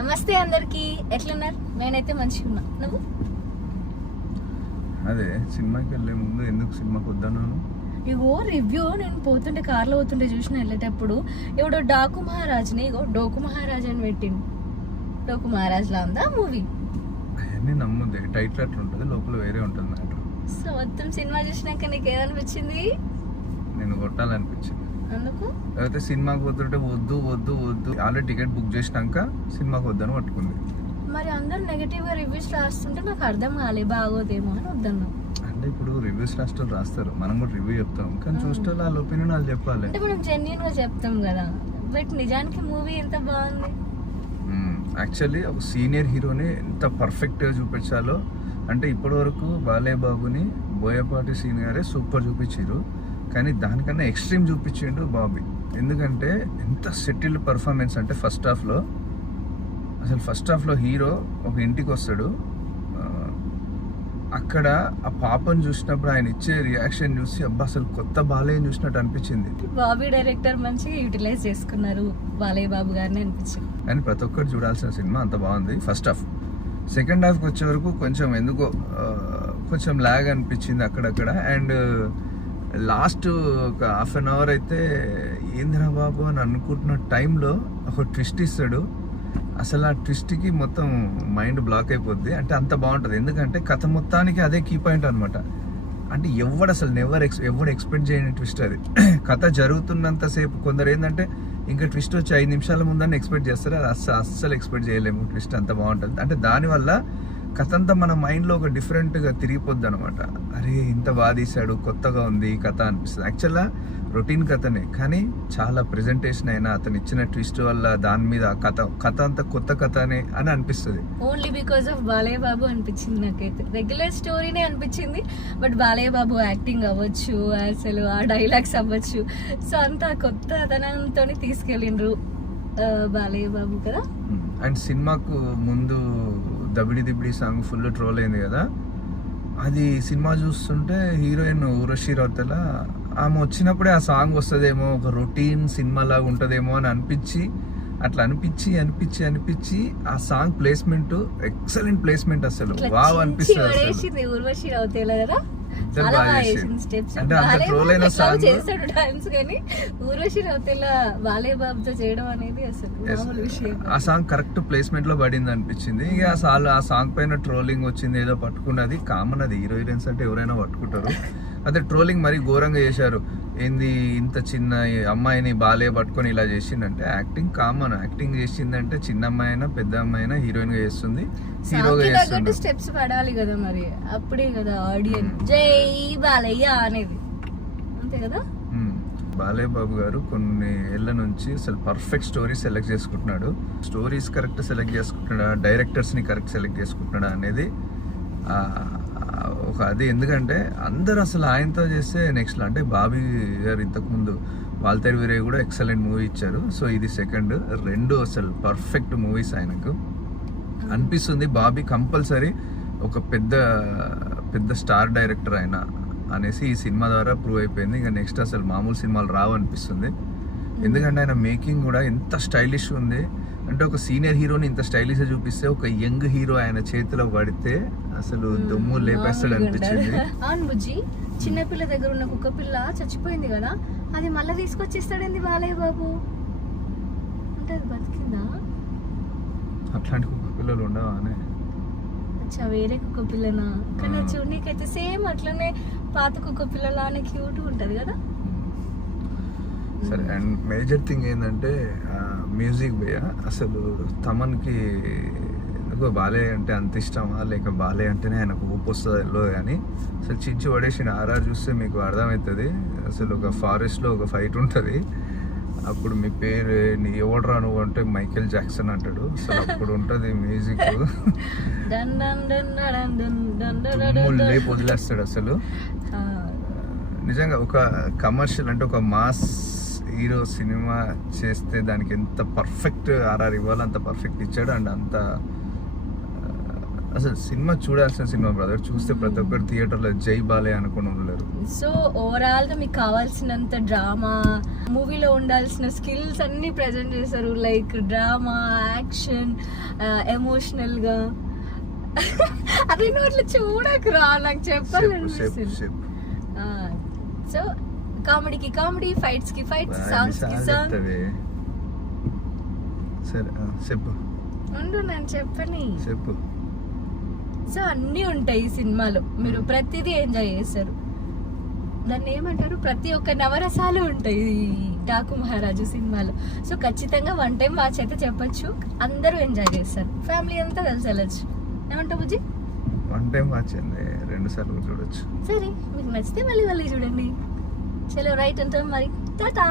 నమస్తే అందరికి, ఎట్లున్నారు? నేనైతే మంచిగా ఉన్నా. నువ్వు? అదే సినిమాకి వెళ్ళే ముందు ఎందుకు సినిమాకి వద్దన్నాను? ఇగో రివ్యూ నేను పోతుంటే కార్లో పోతుంటే చూసిన వెళ్ళేటప్పుడు ఎవడో డాకు మహారాజ్ని డోకు మహారాజ్ అని పెట్టిండు. డోకు మహారాజ్ లా ఉందా మూవీ? అవన్నీ నమ్ముద్ది, టైటిల్ అట్లా ఉంటుంది, లోపల వేరే ఉంటుంది మ్యాటర్. సో మొత్తం సినిమా చూసినాక నీకు ఏమనిపించింది? నేను కొట్టాలనిపించింది. అందుకు లేకపోతే సినిమాకి పోతుంటే వద్దు వద్దు వద్దు ఆల్రెడీ టికెట్ బుక్ చేసినాక సినిమాకి వద్దని పట్టుకుంది. మరి అందరు నెగటివ్ గా రివ్యూస్ రాస్తుంటే నాకు అర్థం కాలే, బాగోదేమో అని వద్దన్నా. అంటే ఇప్పుడు రివ్యూస్ రాస్తారు, మనం కూడా రివ్యూ చెప్తాం, కానీ చూస్తే వాళ్ళ ఒపీనియన్ వాళ్ళు చెప్పాలి. అంటే మనం జెన్యూన్ గా చెప్తాం కదా, బట్ నిజానికి మూవీ ఎంత బాగుంది. యాక్చువల్లీ ఒక సీనియర్ హీరోని ఎంత పర్ఫెక్ట్గా చూపించాలో, అంటే ఇప్పటి వరకు బాలేబాబుని బోయపాటి సీనియరే సూపర్ చూపించారు, కానీ దానికన్నా ఎక్స్ట్రీమ్ చూపించిండు బాబీ. ఎందుకంటే ఎంత సెటిల్డ్ పర్ఫార్మెన్స్ అంటే ఫస్ట్ హాఫ్లో హీరో ఒక ఇంటికి వస్తాడు, అక్కడ ఆ పాపను చూసినప్పుడు ఆయన ఇచ్చే రియాక్షన్ చూసి అబ్బా అసలు కొత్త బాలయ్యని చూసినట్టు అనిపించింది. బాబీ డైరెక్టర్ మంచిగా యూటిలైజ్ చేసుకున్నారు బాలయ్య బాబు గారిని అనిపించింది. కానీ ప్రతి ఒక్కరు చూడాల్సిన సినిమా, అంత బాగుంది ఫస్ట్ హాఫ్. సెకండ్ హాఫ్కి వచ్చే వరకు కొంచెం ఎందుకో కొంచెం లాగ్ అనిపించింది అక్కడక్కడ. అండ్ లాస్ట్ ఒక హాఫ్ అన్ అవర్ అయితే ఏంద్రా బాబు అని అనుకుంటున్న టైంలో ఒక ట్విస్ట్ ఇస్తాడు. అసలు ఆ ట్విస్ట్కి మొత్తం మైండ్ బ్లాక్ అయిపోద్ది. అంటే అంత బాగుంటుంది, ఎందుకంటే కథ మొత్తానికి అదే కీ పాయింట్ అనమాట. అంటే ఎవడు ఎక్స్పెక్ట్ చేయని ట్విస్ట్ అది. కథ జరుగుతున్నంతసేపు కొందరు ఏంటంటే ఇంకా ట్విస్ట్ వచ్చి 5 నిమిషాల ముందని ఎక్స్పెక్ట్ చేస్తారు, అది అస్సలు ఎక్స్పెక్ట్ చేయలేము. ట్విస్ట్ అంత బాగుంటుంది, అంటే దానివల్ల కథ అంతా మన మైండ్లో ఒక డిఫరెంట్గా తిరిగిపోద్ది అనమాట. అరే ఇంత బాగా తీశాడు, కొత్తగా ఉంది ఈ కథ అనిపిస్తుంది. యాక్చువల్గా రొటీన్ కథనే, కానీ చాలా ప్రెజెంటేషన్ అయినా అతను ఇచ్చిన ట్విస్ట్ వల్ల దాని మీద కథ అంతా కొత్త కథనే అని అనిపిస్తుంది. Only because of Balayya Babu అనిపించింది నాకైతే. రెగ్యులర్ స్టోరీనే అనిపించింది, బట్ బాలయ్య బాబు యాక్టింగ్ అవ్వచ్చు, అసలు ఆ డైలాగ్స్ అవ్వచ్చు, సో అంతా కొత్తదనంతో తీసుకెళ్ళిండ్రు బాలయ్య బాబు కదా. అండ్ సినిమాకు ముందు దబిడి దిబిడి సాంగ్ ఫుల్ ట్రోల్ అయింది కదా, అది సినిమా చూస్తుంటే హీరోయిన్ ఊర్వశి రౌతేలా ఆమె వచ్చినప్పుడే ఆ సాంగ్ వస్తుందేమో, ఒక రొటీన్ సినిమా లాగా ఉంటుందేమో అని అనిపించి ఆ సాంగ్ ప్లేస్మెంట్ ఎక్సలెంట్ ప్లేస్మెంట్, అసలు వావ్ అనిపిస్తుంది. ఊర్వశి రౌతేలా కదా, అంటే అంత ట్రోల్ అయిన సాంగ్ చేస్తాడు డాన్స్, కానీ ఊర్వశి రౌతేలా బాలయ్య బాబుతో చేయడం అనేది అసలు మామూలు విషయం. ఆ సాంగ్ కరెక్ట్ ప్లేస్మెంట్ లో పడింది అనిపించింది. ఇక ఆ సాంగ్ పైన ట్రోలింగ్ వచ్చింది, ఏదో పట్టుకున్నది కామన్, అది హీరో హీరోయిన్స్ అంటే ఎవరైనా పట్టుకుంటారు. అదే ట్రోలింగ్ మరీ ఘోరంగా చేశారు. ఏంది ఇంత చిన్న అమ్మాయిని బాలయ్య పట్టుకొని ఇలా చేసిందంటే, యాక్టింగ్ కామన్, యాక్టింగ్ చేసిందంటే చిన్న అమ్మాయి అయినా పెద్ద అమ్మాయి అయినా హీరోయిన్ గా చేస్తుంది, హీరోగా చేస్తుంది. స్టెప్స్ పడాలి కదా మరి, అప్పుడే కదా ఆడియన్స్ జై బాలయ్య అనేది, అంతే కదా. బాలయ్య బాబు గారు కొన్ని ఏళ్ల నుంచి అసలు పర్ఫెక్ట్ స్టోరీస్ సెలెక్ట్ చేసుకుంటున్నాడు. స్టోరీస్ కరెక్ట్ సెలెక్ట్ చేసుకుంటున్నాడా, డైరెక్టర్స్ ని కరెక్ట్ సెలెక్ట్ చేసుకుంటున్నాడా అనేది ఒక అది. ఎందుకంటే అందరు అసలు ఆయనతో చేస్తే నెక్స్ట్, అంటే బాబీ గారు ఇంతకుముందు వాల్తేరు వీరయ్య కూడా ఎక్సలెంట్ మూవీ ఇచ్చారు, సో ఇది సెకండ్, రెండు అసలు పర్ఫెక్ట్ మూవీస్ ఆయనకు అనిపిస్తుంది. బాబీ కంపల్సరీ ఒక పెద్ద స్టార్ డైరెక్టర్ ఆయన అనేసి ఈ సినిమా ద్వారా ప్రూవ్ అయిపోయింది. ఇంకా నెక్స్ట్ అసలు మామూలు సినిమాలు రావు అనిపిస్తుంది. ఎందుకంటే ఆయన మేకింగ్ కూడా ఎంత స్టైలిష్ ఉంది. అంటే ఒక సీనియర్ హీరోని ఇంత స్టైలిష్ చూపిస్తే ఒక యంగ్ హీరో ఆయన చేతిలో పడితే అసలు దుమ్ము లేపేస్తాడు అనిపించింది. అవును బుజ్జి, చిన్నపిల్ల దగ్గర ఉన్న కుక్క పిల్ల చచ్చిపోయింది కదా, అది మళ్ళీ తీసుకొచ్చిస్తాడేంది బాలయ్య బాబు? అంటే అది బతికిందా? అట్లాంటి కుక్క పిల్లలు ఉండవా అని. అచ్చా, వేరే కుక్క పిల్లనా? కానీ చూడనీకైతే సేమ్ అట్లనే పాత కుక్క పిల్లలానే క్యూట్ ఉంటది కదా. సరే, అండ్ మేజర్ థింగ్ ఏంటంటే మ్యూజిక్ భయ. అసలు తమన్కి ఎందుకో బాలయ్య అంటే అంత ఇష్టమా, లేక బాలయ్య అంటేనే ఆయనకు ఊపు వస్తుందో కానీ అసలు చించి పడేసిన ఆర్ఆర్ చూస్తే మీకు అర్థమవుతుంది. అసలు ఒక ఫారెస్ట్లో ఒక ఫైట్ ఉంటుంది, అప్పుడు మీ పేరు ఎవడరా నువ్వు అంటే మైకేల్ జాక్సన్ అంటాడు. అసలు అప్పుడు ఉంటుంది మ్యూజిక్, లేపు వదిలేస్తాడు. అసలు నిజంగా ఒక కమర్షియల్ అంటే ఒక మాస్ హీరో సినిమా చేస్తే దానికి ఎంత పర్ఫెక్ట్ ఆర్ఆర్ ఇవ్వాలో అంత పర్ఫెక్ట్ ఇచ్చాడు. అండ్ అంత అసలు సినిమా చూడాల్సిన సినిమా బ్రదర్. చూస్తే ప్రతి ఒక్కరు థియేటర్లో జై బాలే అనుకుని ఉండలేరు. సో ఓవరాల్ గా మీకు కావాల్సినంత డ్రామా, మూవీలో ఉండాల్సిన స్కిల్స్ అన్ని ప్రెజెంట్ చేశారు. లైక్ డ్రామా, యాక్షన్, ఎమోషనల్ గా. అది నువ్వు అట్లా చూడకురా, నాకు చెప్పాలనిపిస్తుంది. సో కామెడీకి కామెడీ, ఫైట్స్ కి ఫైట్స్, సాంగ్స్ కి సాంగ్. సరే చెప్పు. ఉండు నేను చెప్పని. చెప్పు. సో అన్నీ ఉంటాయి ఈ సినిమాలో, మీరు ప్రతిదీ ఎంజాయ్ చేస్తారు. దాన్ని ఏమంటారు, ప్రతి ఒక్క నవరసాలు ఉంటాయి ఈ డాకు మహారాజు సినిమాలో. సో ఖచ్చితంగా 1 టైం వాచ్ అయితే చెప్పొచ్చు, అందరూ ఎంజాయ్ చేస్తారు, ఫ్యామిలీ అంతా కలిసి వెళ్ళచ్చు. ఏమంటావు బుజ్జి? 1 టైం వాచ్ అండి, 2 సార్లు చూడొచ్చు. సరే మీకు నచ్చితే మళ్ళీ చూడండి. చలో రైట్ అంటాం మరి, టాటా.